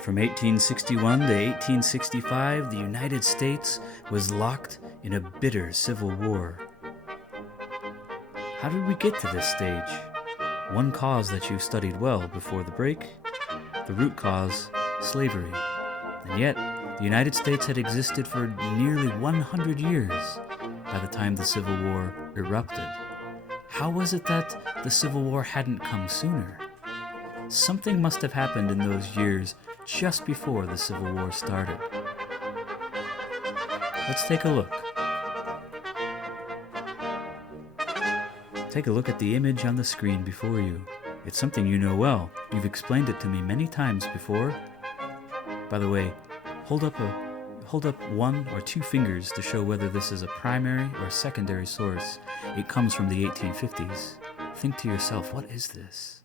From 1861 to 1865, the United States was locked in a bitter civil war. How did we get to this stage? One cause that you studied well before the break, the root cause, slavery. And yet, the United States had existed for nearly 100 years by the time the Civil War erupted. How was it that the Civil War hadn't come sooner? Something must have happened in those years just before the Civil War started. Let's take a look. Take a look at the image on the screen before you. It's something you know well. You've explained it to me many times before. By the way, hold up one or two fingers to show whether this is a primary or secondary source. It comes from the 1850s. Think to yourself, what is this?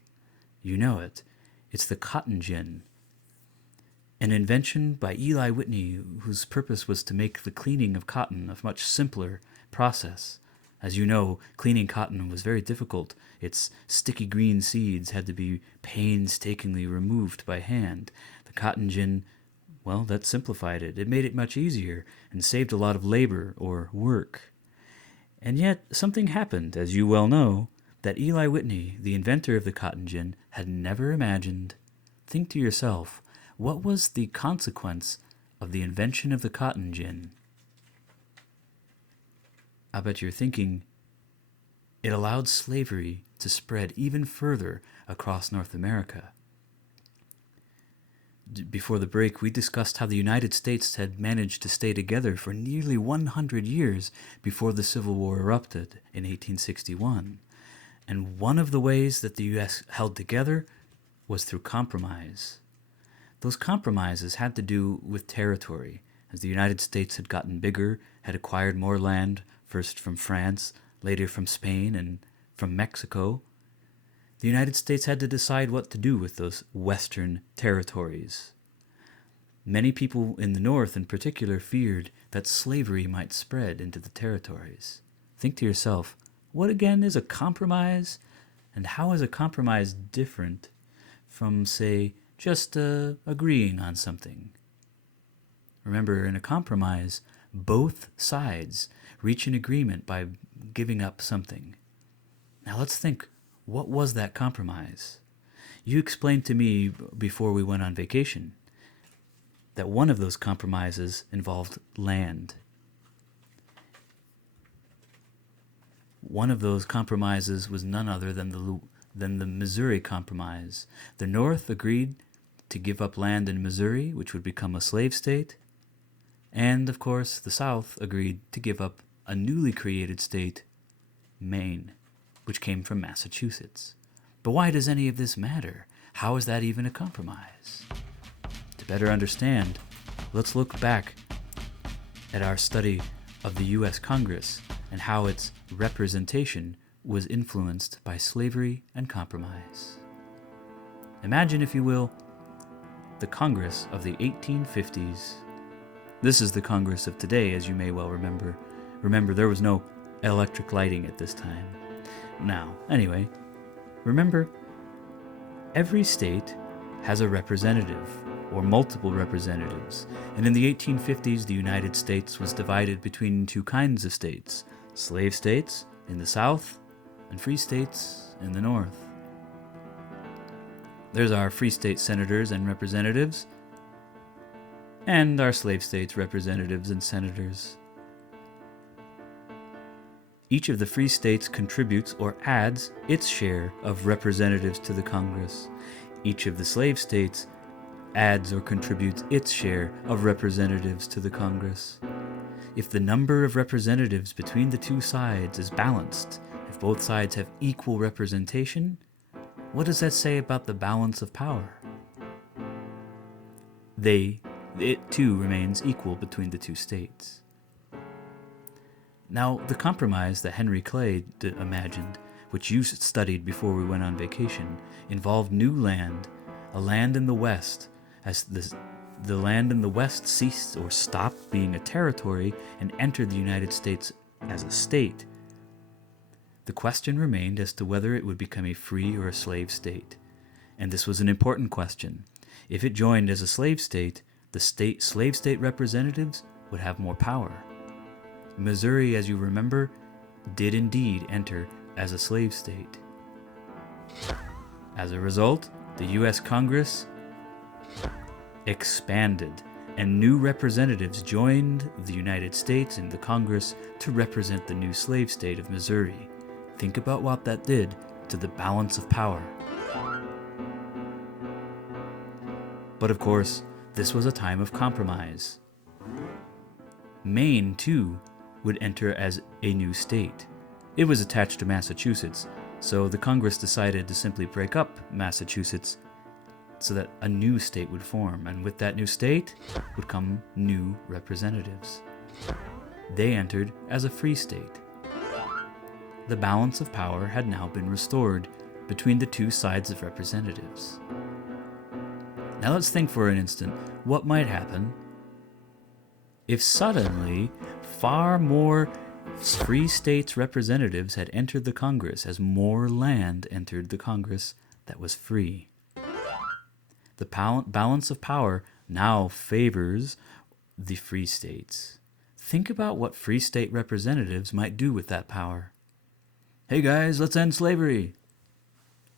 You know it. It's the cotton gin. An invention by Eli Whitney, whose purpose was to make the cleaning of cotton a much simpler process. As you know, cleaning cotton was very difficult. Its sticky green seeds had to be painstakingly removed by hand. The cotton gin, well, that simplified it. It made it much easier and saved a lot of labor or work. And yet, something happened, as you well know, that Eli Whitney, the inventor of the cotton gin, had never imagined. Think to yourself, what was the consequence of the invention of the cotton gin? I bet you're thinking, it allowed slavery to spread even further across North America. Before the break, we discussed how the United States had managed to stay together for nearly 100 years before the Civil War erupted in 1861. And one of the ways that the U.S. held together was through compromise. Those compromises had to do with territory, as the United States had gotten bigger, had acquired more land, first from France, later from Spain, and from Mexico. The United States had to decide what to do with those western territories. Many people in the North in particular feared that slavery might spread into the territories. Think to yourself, what again is a compromise? And how is a compromise different from, say, just agreeing on something? Remember, in a compromise, both sides reach an agreement by giving up something. Now let's think, what was that compromise? You explained to me before we went on vacation that one of those compromises involved land. One of those compromises was none other than the Missouri Compromise. The North agreed to give up land in Missouri, which would become a slave state, and, of course, the South agreed to give up a newly created state, Maine, which came from Massachusetts. But why does any of this matter? How is that even a compromise? To better understand, let's look back at our study of the U.S. Congress and how its representation was influenced by slavery and compromise. Imagine, if you will, the Congress of the 1850s. This is the Congress of today, as you may well remember. Remember, there was no electric lighting at this time. Now, anyway, remember, every state has a representative, or multiple representatives, and in the 1850s, the United States was divided between two kinds of states: slave states in the South and free states in the North. There's our free state senators and representatives, and our slave states' representatives and senators. Each of the free states contributes or adds its share of representatives to the Congress. Each of the slave states adds or contributes its share of representatives to the Congress. If the number of representatives between the two sides is balanced, if both sides have equal representation, what does that say about the balance of power? It too remains equal between the two states. Now, the compromise that Henry Clay imagined, which you studied before we went on vacation, involved new land, a land in the West, as the land in the West ceased or stopped being a territory and entered the United States as a state. The question remained as to whether it would become a free or a slave state. And this was an important question. If it joined as a slave state, the slave state representatives would have more power. Missouri, as you remember, did indeed enter as a slave state. As a result, the U.S. Congress expanded, and new representatives joined the United States in the Congress to represent the new slave state of Missouri. Think about what that did to the balance of power. But of course, this was a time of compromise. Maine, too, would enter as a new state. It was attached to Massachusetts, so the Congress decided to simply break up Massachusetts so that a new state would form, and with that new state would come new representatives. They entered as a free state. The balance of power had now been restored between the two sides of representatives. Now let's think for an instant what might happen if suddenly far more free states representatives had entered the Congress as more land entered the Congress that was free. The balance of power now favors the free states. Think about what free state representatives might do with that power. Hey guys, let's end slavery.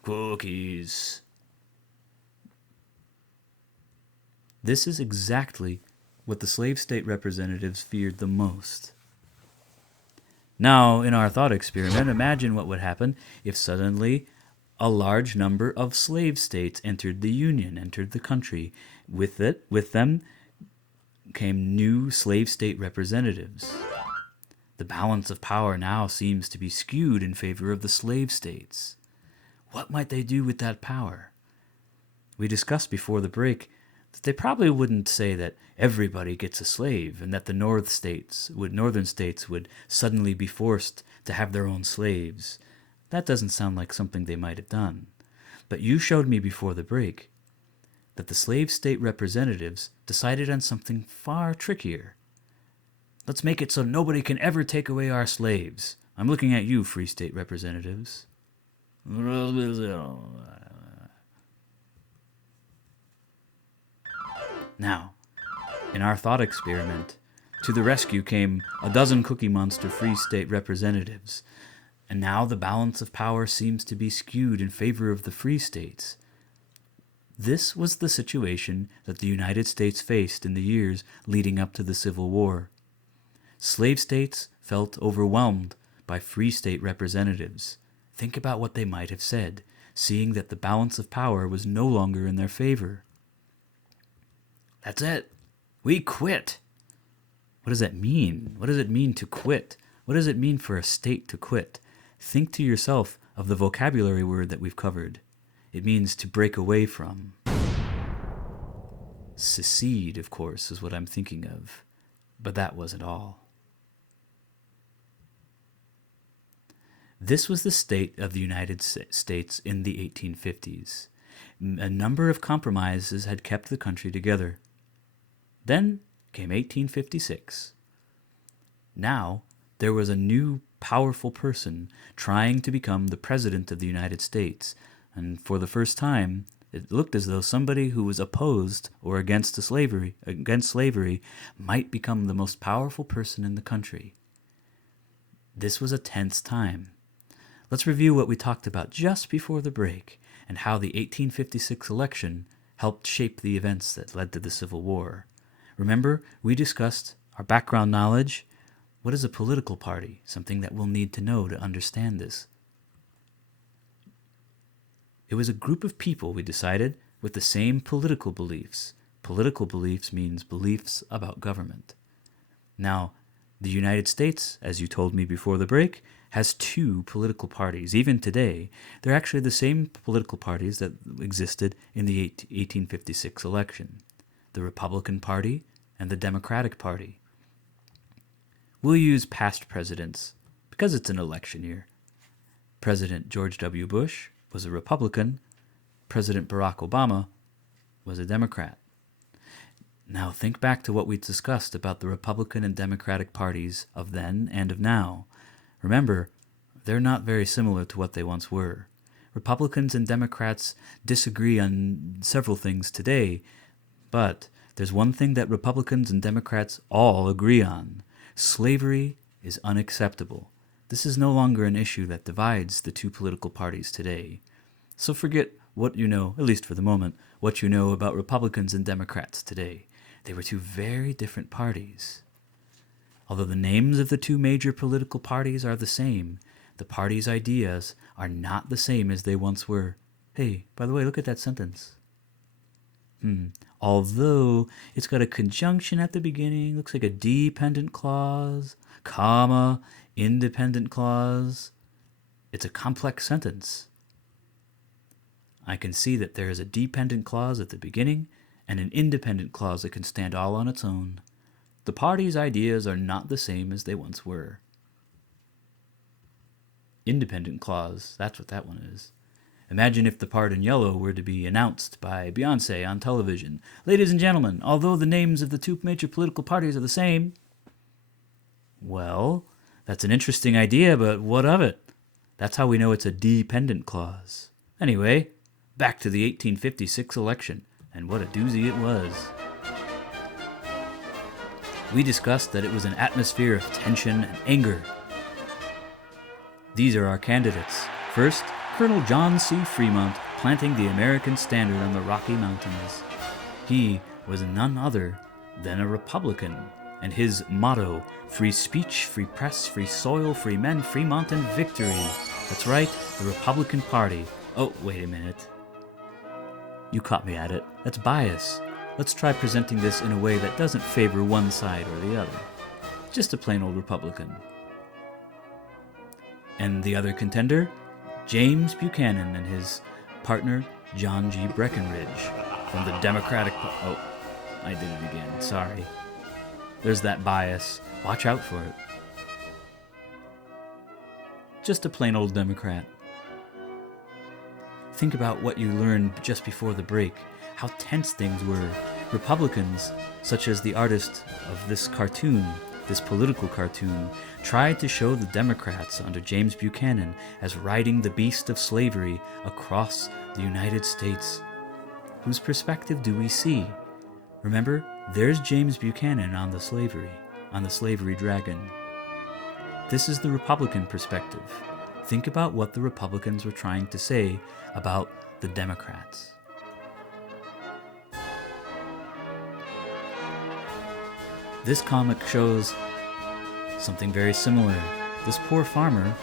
Cookies. This is exactly what the slave state representatives feared the most. Now, in our thought experiment, imagine what would happen if suddenly a large number of slave states entered the Union, entered the country. With them came new slave state representatives. The balance of power now seems to be skewed in favor of the slave states. What might they do with that power? We discussed before the break that they probably wouldn't say that everybody gets a slave and that the northern states would suddenly be forced to have their own slaves. That doesn't sound like something they might have done. But you showed me before the break that the slave state representatives decided on something far trickier. Let's make it so nobody can ever take away our slaves. I'm looking at you, free state representatives. Now, in our thought experiment, to the rescue came a dozen Cookie Monster free state representatives, and now the balance of power seems to be skewed in favor of the free states. This was the situation that the United States faced in the years leading up to the Civil War. Slave states felt overwhelmed by free state representatives. Think about what they might have said, seeing that the balance of power was no longer in their favor. That's it. We quit. What does that mean? What does it mean to quit? What does it mean for a state to quit? Think to yourself of the vocabulary word that we've covered. It means to break away from. Secede, of course, is what I'm thinking of. But that wasn't all. This was the state of the United States in the 1850s. A number of compromises had kept the country together. Then came 1856. Now there was a new powerful person trying to become the president of the United States, and for the first time it looked as though somebody who was opposed or against slavery might become the most powerful person in the country. This was a tense time. Let's review what we talked about just before the break and how the 1856 election helped shape the events that led to the Civil War. Remember, we discussed our background knowledge. What is a political party? Something that we'll need to know to understand this. It was a group of people, we decided, with the same political beliefs. Political beliefs means beliefs about government. Now, the United States, as you told me before the break, has two political parties. Even today, they're actually the same political parties that existed in the 1856 election. The Republican Party and the Democratic Party. We'll use past presidents because it's an election year. President George W. Bush was a Republican. President Barack Obama was a Democrat. Now think back to what we discussed about the Republican and Democratic parties of then and of now. Remember, they're not very similar to what they once were. Republicans and Democrats disagree on several things today, but there's one thing that Republicans and Democrats all agree on. Slavery is unacceptable. This is no longer an issue that divides the two political parties today. So forget what you know, at least for the moment, what you know about Republicans and Democrats today. They were two very different parties. Although the names of the two major political parties are the same, the parties' ideas are not the same as they once were. Hey, by the way, look at that sentence. Although it's got a conjunction at the beginning, looks like a dependent clause, comma, independent clause. It's a complex sentence. I can see that there is a dependent clause at the beginning and an independent clause that can stand all on its own. The parties' ideas are not the same as they once were. Independent clause, that's what that one is. Imagine if the part in yellow were to be announced by Beyonce on television. Ladies and gentlemen, although the names of the two major political parties are the same. Well, that's an interesting idea, but what of it? That's how we know it's a dependent clause. Anyway, back to the 1856 election, and what a doozy it was. We discussed that it was an atmosphere of tension and anger. These are our candidates. First, Colonel John C. Fremont planting the American standard on the Rocky Mountains. He was none other than a Republican, and his motto, free speech, free press, free soil, free men, Fremont, and victory. That's right, the Republican Party. Oh, wait a minute. You caught me at it. That's bias. Let's try presenting this in a way that doesn't favor one side or the other. Just a plain old Republican. And the other contender? James Buchanan and his partner, John G. Breckinridge, from the Democratic... Oh, I did it again. Sorry. There's that bias. Watch out for it. Just a plain old Democrat. Think about what you learned just before the break, how tense things were. Republicans, such as the artist of this cartoon, this political cartoon, tried to show the Democrats under James Buchanan as riding the beast of slavery across the United States. Whose perspective do we see? Remember, there's James Buchanan on the slavery dragon. This is the Republican perspective. Think about what the Republicans were trying to say about the Democrats. This comic shows something very similar. This poor farmer,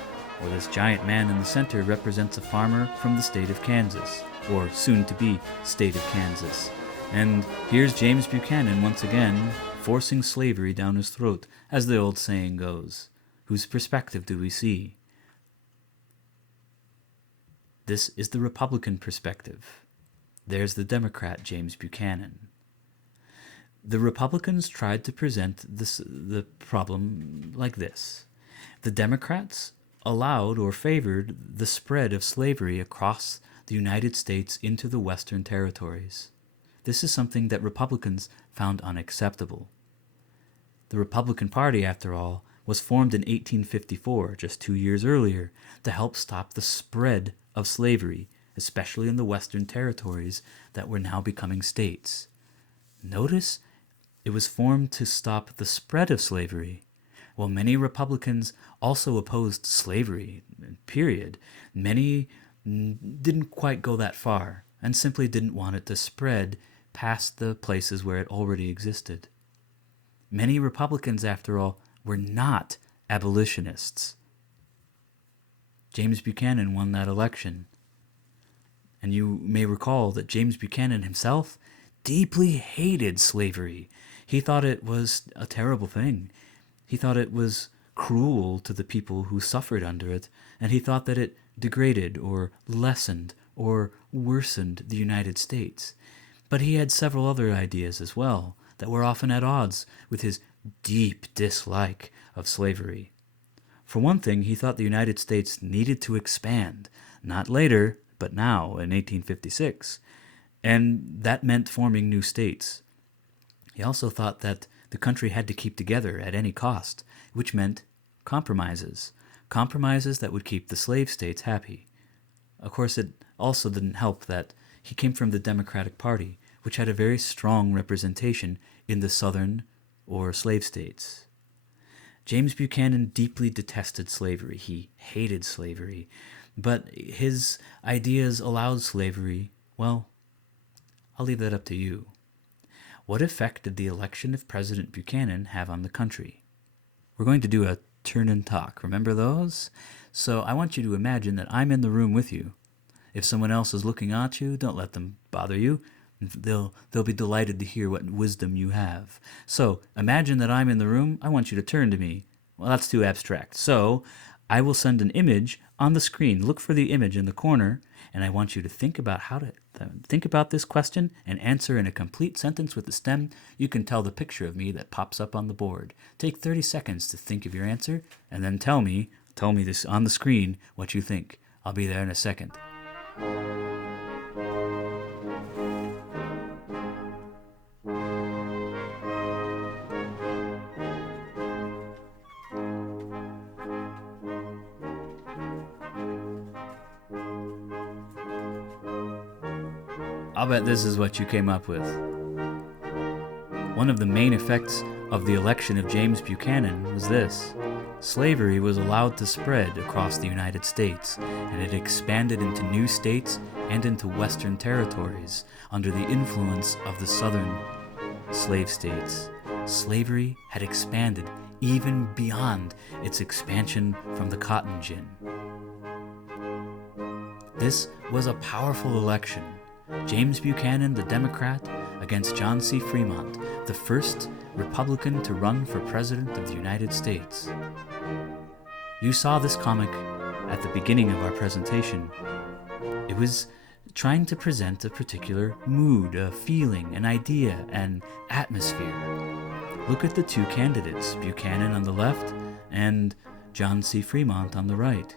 or this giant man in the center, represents a farmer from the state of Kansas, or soon-to-be state of Kansas. And here's James Buchanan once again, forcing slavery down his throat, as the old saying goes. Whose perspective do we see? This is the Republican perspective. There's the Democrat, James Buchanan. The Republicans tried to present the problem like this. The Democrats allowed or favored the spread of slavery across the United States into the Western territories. This is something that Republicans found unacceptable. The Republican Party, after all, was formed in 1854, just 2 years earlier, to help stop the spread of slavery, especially in the Western territories that were now becoming states. Notice it was formed to stop the spread of slavery. While many Republicans also opposed slavery, period, many didn't quite go that far and simply didn't want it to spread past the places where it already existed. Many Republicans, after all, were not abolitionists. James Buchanan won that election. And you may recall that James Buchanan himself deeply hated slavery. He thought it was a terrible thing. He thought it was cruel to the people who suffered under it, and he thought that it degraded or lessened or worsened the United States. But he had several other ideas as well that were often at odds with his deep dislike of slavery. For one thing, he thought the United States needed to expand, not later, but now in 1856, and that meant forming new states. He also thought that the country had to keep together at any cost, which meant compromises that would keep the slave states happy. Of course, it also didn't help that he came from the Democratic Party, which had a very strong representation in the southern or slave states. James Buchanan deeply detested slavery. He hated slavery, but his ideas allowed slavery. Well, I'll leave that up to you. What effect did the election of President Buchanan have on the country? We're going to do a turn and talk. Remember those? So I want you to imagine that I'm in the room with you. If someone else is looking at you, don't let them bother you. They'll be delighted to hear what wisdom you have. So imagine that I'm in the room. I want you to turn to me. Well, that's too abstract. So I will send an image on the screen. Look for the image in the corner, and I want you to think about think about this question and answer in a complete sentence with the stem. You can tell the picture of me that pops up on the board. Take 30 seconds to think of your answer, and then tell me this on the screen what you think. I'll be there in a second. I'll bet this is what you came up with. One of the main effects of the election of James Buchanan was this. Slavery was allowed to spread across the United States, and it expanded into new states and into western territories under the influence of the southern slave states. Slavery had expanded even beyond its expansion from the cotton gin. This was a powerful election. James Buchanan, the Democrat, against John C. Fremont, the first Republican to run for President of the United States. You saw this comic at the beginning of our presentation. It was trying to present a particular mood, a feeling, an idea, an atmosphere. Look at the two candidates, Buchanan on the left and John C. Fremont on the right.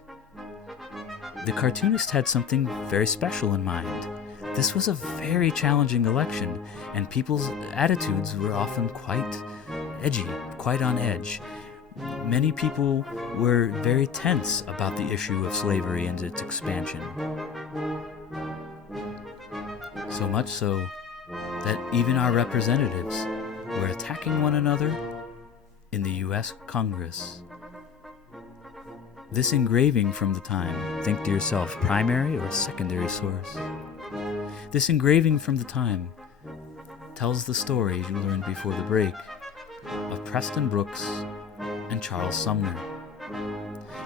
The cartoonist had something very special in mind. This was a very challenging election, and people's attitudes were often quite edgy, quite on edge. Many people were very tense about the issue of slavery and its expansion. So much so that even our representatives were attacking one another in the U.S. Congress. This engraving from the time, think to yourself, primary or secondary source? This engraving from the time tells the story you learned before the break of Preston Brooks and Charles Sumner.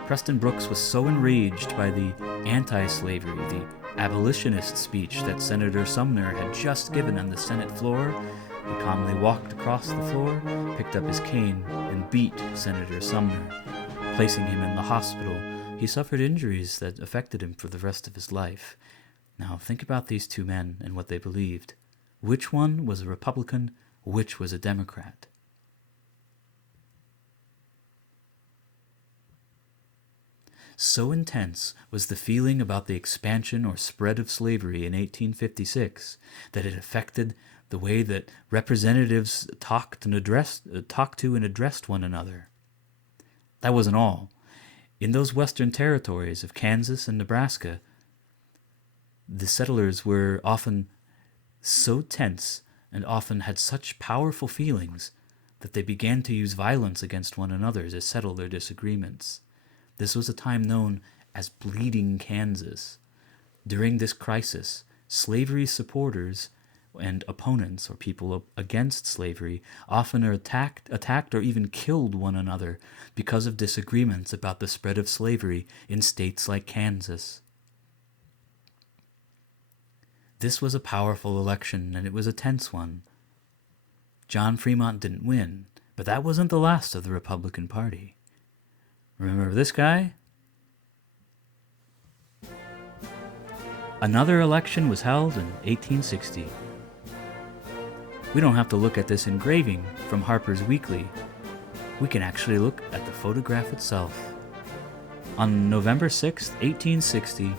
Preston Brooks was so enraged by the anti-slavery, the abolitionist speech that Senator Sumner had just given on the Senate floor, he calmly walked across the floor, picked up his cane, and beat Senator Sumner, placing him in the hospital. He suffered injuries that affected him for the rest of his life. Now think about these two men and what they believed. Which one was a Republican? Which was a Democrat? So intense was the feeling about the expansion or spread of slavery in 1856 that it affected the way that representatives talked to and addressed one another. That wasn't all. In those western territories of Kansas and Nebraska, the settlers were often so tense and often had such powerful feelings that they began to use violence against one another to settle their disagreements. This was a time known as Bleeding Kansas. During this crisis, slavery supporters and opponents, or people against slavery, often are attacked or even killed one another because of disagreements about the spread of slavery in states like Kansas. This was a powerful election, and it was a tense one. John Fremont didn't win, but that wasn't the last of the Republican Party. Remember this guy? Another election was held in 1860. We don't have to look at this engraving from Harper's Weekly. We can actually look at the photograph itself. On November 6, 1860,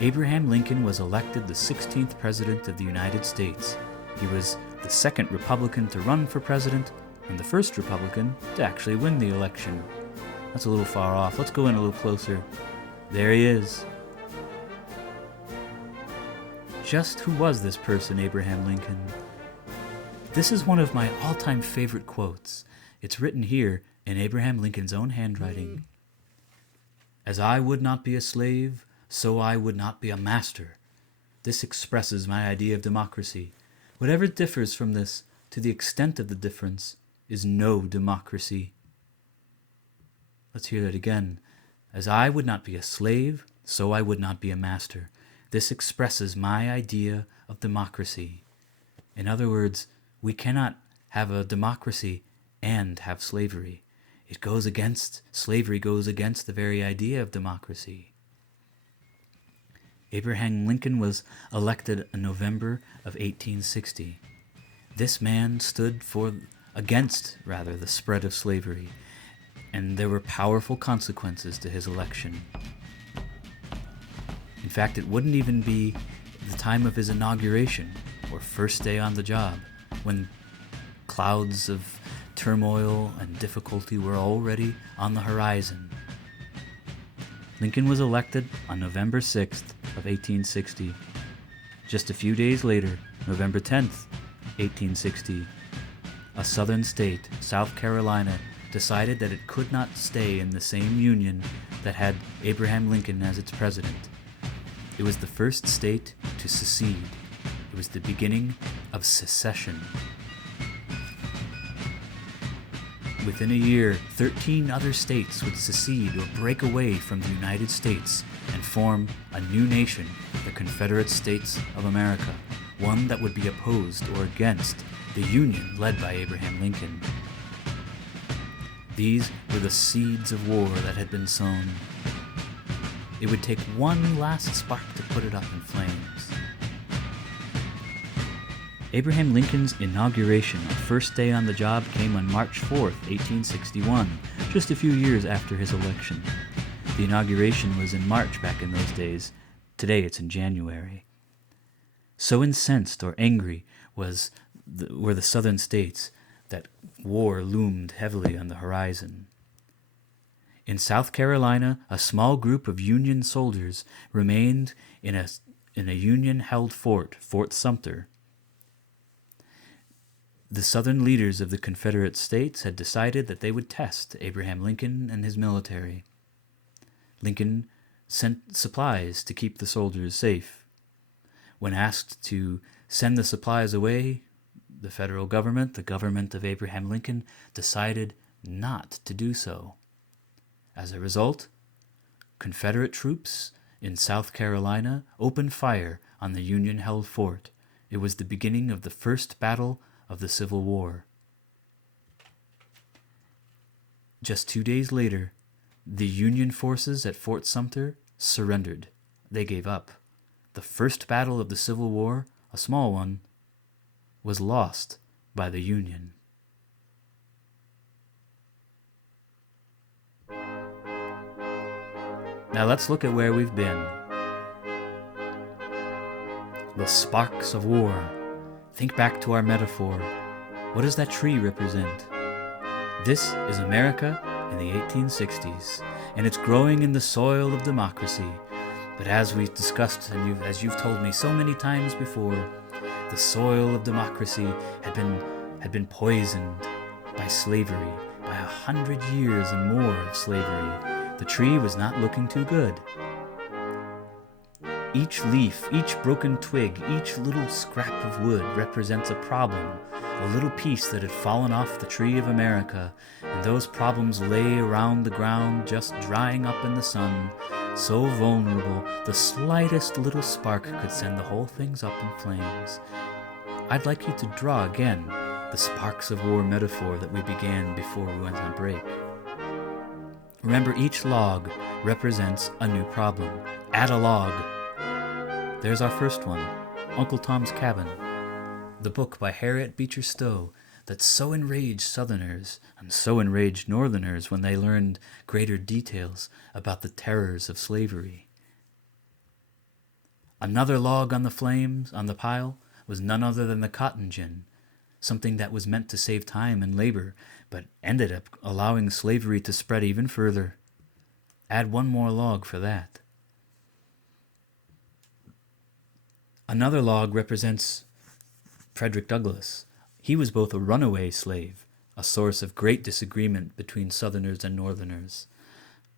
Abraham Lincoln was elected the 16th President of the United States. He was the second Republican to run for president and the first Republican to actually win the election. That's a little far off. Let's go in a little closer. There he is. Just who was this person, Abraham Lincoln? This is one of my all-time favorite quotes. It's written here in Abraham Lincoln's own handwriting. As I would not be a slave, so I would not be a master. This expresses my idea of democracy. Whatever differs from this, to the extent of the difference, is no democracy. Let's hear that again. As I would not be a slave, so I would not be a master. This expresses my idea of democracy. In other words, we cannot have a democracy and have slavery. Slavery goes against the very idea of democracy. Abraham Lincoln was elected in November of 1860. This man stood against the spread of slavery, and there were powerful consequences to his election. In fact, it wouldn't even be the time of his inauguration, or first day on the job, when clouds of turmoil and difficulty were already on the horizon. Lincoln was elected on November 6th of 1860. Just a few days later, November 10th, 1860, a southern state, South Carolina, decided that it could not stay in the same union that had Abraham Lincoln as its president. It was the first state to secede. It was the beginning of secession. Within a year, 13 other states would secede or break away from the United States and form a new nation, the Confederate States of America, one that would be opposed or against the Union led by Abraham Lincoln. These were the seeds of war that had been sown. It would take one last spark to put it up in flames. Abraham Lincoln's inauguration, the first day on the job, came on March 4th, 1861, just a few years after his election. The inauguration was in March back in those days. Today it's in January. So incensed or angry were the southern states that war loomed heavily on the horizon. In South Carolina, a small group of Union soldiers remained in a Union-held fort, Fort Sumter. The Southern leaders of the Confederate States had decided that they would test Abraham Lincoln and his military. Lincoln sent supplies to keep the soldiers safe. When asked to send the supplies away, the federal government, the government of Abraham Lincoln, decided not to do so. As a result, Confederate troops in South Carolina opened fire on the Union-held fort. It was the beginning of the first battle of the Civil War. Just 2 days later, the Union forces at Fort Sumter surrendered. They gave up. The first battle of the Civil War, a small one, was lost by the Union. Now let's look at where we've been. The sparks of war. Think back to our metaphor. What does that tree represent? This is America in the 1860s, and it's growing in the soil of democracy. But as we've discussed, and as you've told me so many times before, the soil of democracy had been poisoned by slavery, by 100 years and more of slavery. The tree was not looking too good. Each leaf, each broken twig, each little scrap of wood represents a problem, a little piece that had fallen off the tree of America, and those problems lay around the ground just drying up in the sun, so vulnerable the slightest little spark could send the whole thing up in flames. I'd like you to draw again the sparks of war metaphor that we began before we went on break. Remember, each log represents a new problem. Add a log. There's our first one, Uncle Tom's Cabin, the book by Harriet Beecher Stowe that so enraged Southerners and so enraged Northerners when they learned greater details about the terrors of slavery. Another log on the pile, was none other than the cotton gin, something that was meant to save time and labor, but ended up allowing slavery to spread even further. Add one more log for that. Another log represents Frederick Douglass. He was both a runaway slave, a source of great disagreement between Southerners and Northerners.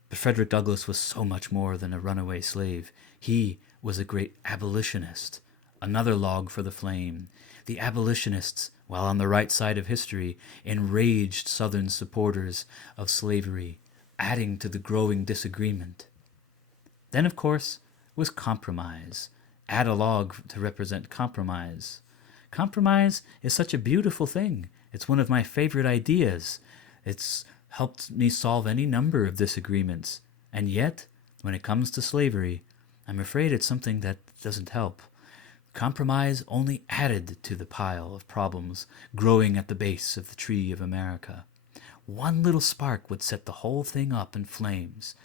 But Frederick Douglass was so much more than a runaway slave. He was a great abolitionist. Another log for the flame. The abolitionists, while on the right side of history, enraged Southern supporters of slavery, adding to the growing disagreement. Then, of course, was compromise. Add a log to represent compromise. Compromise is such a beautiful thing. It's one of my favorite ideas. It's helped me solve any number of disagreements. And yet, when it comes to slavery, I'm afraid it's something that doesn't help. Compromise only added to the pile of problems growing at the base of the tree of America. One little spark would set the whole thing up in flames.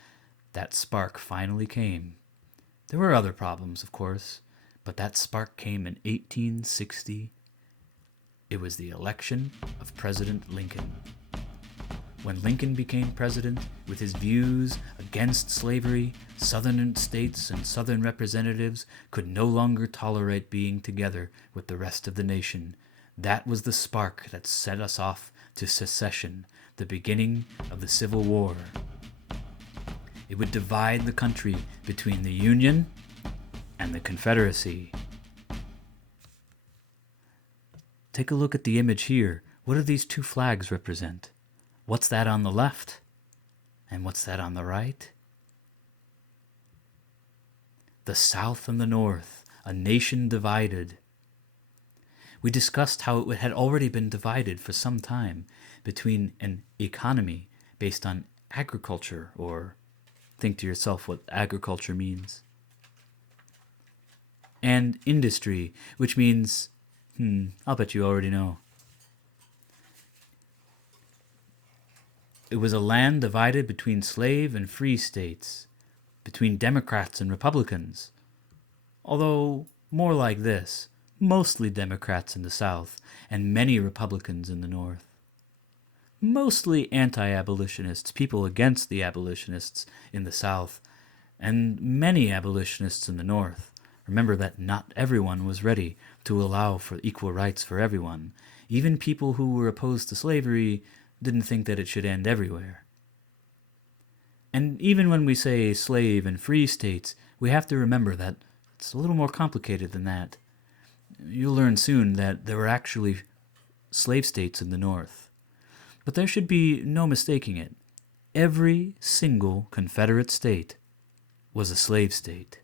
That spark finally came. There were other problems, of course, but that spark came in 1860. It was the election of President Lincoln. When Lincoln became president, with his views against slavery, Southern states and Southern representatives could no longer tolerate being together with the rest of the nation. That was the spark that set us off to secession, the beginning of the Civil War. It would divide the country between the Union and the Confederacy. Take a look at the image here. What do these two flags represent? What's that on the left? And what's that on the right? The South and the North, a nation divided. We discussed how it had already been divided for some time between an economy based on agriculture, or think to yourself what agriculture means, and industry, which means, I'll bet you already know. It was a land divided between slave and free states, between Democrats and Republicans. Although, more like this, mostly Democrats in the South and many Republicans in the North. Mostly anti-abolitionists, people against the abolitionists in the South, and many abolitionists in the North. Remember that not everyone was ready to allow for equal rights for everyone. Even people who were opposed to slavery didn't think that it should end everywhere. And even when we say slave and free states, we have to remember that it's a little more complicated than that. You'll learn soon that there were actually slave states in the North. But there should be no mistaking it. Every single Confederate state was a slave state.